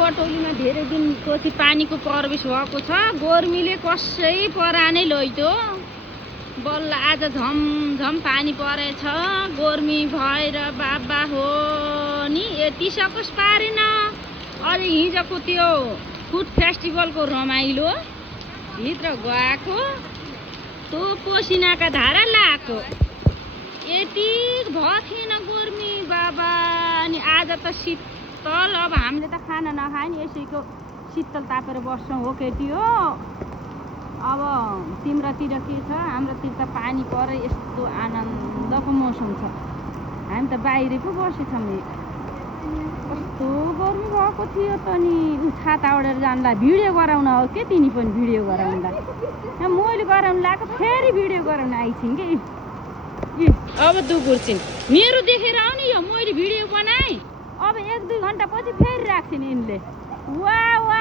बटौलीमा धेरै दिनपछि पानीको प्रवेश भएको छ। गर्मीले कसै परानै लैजो। बल्ल आज झमझम पानी परेछ। गर्मी भएर बाबा हो नि यति सकोस् पारेन। अझै हिजोको त्यो फुड फेस्टिभलको रमाइलो भित्र गएको त्यो पसिनाका धारा लाएको यति भएको थिएन गर्मी बाबा। अनि आज त शीतल। अब हामीले त खाना नखाए नि यसैको शीतल तापेर बस्छौँ हो केटी हो। अब तिम्रोतिर के छ? हाम्रोतिर त पानी परे यस्तो आनन्दको मौसम छ। हामी त बाहिर पो बसेछौँ। कस्तो गर्मी भएको थियो त नि। छाता ओढेर जान्ला भिडियो गराउन हो के? तिनी पनि भिडियो गराउँदा मैले गराउनु लगाएको फेरि भिडियो गराउन आइछिन् कि अब दुखुर्छिन्। मेरो देखेर आउने यो मैले भिडियो बनाएँ। अब 1-2 घन्टा पछि फेरि राख्छिन् यिनले। वा वा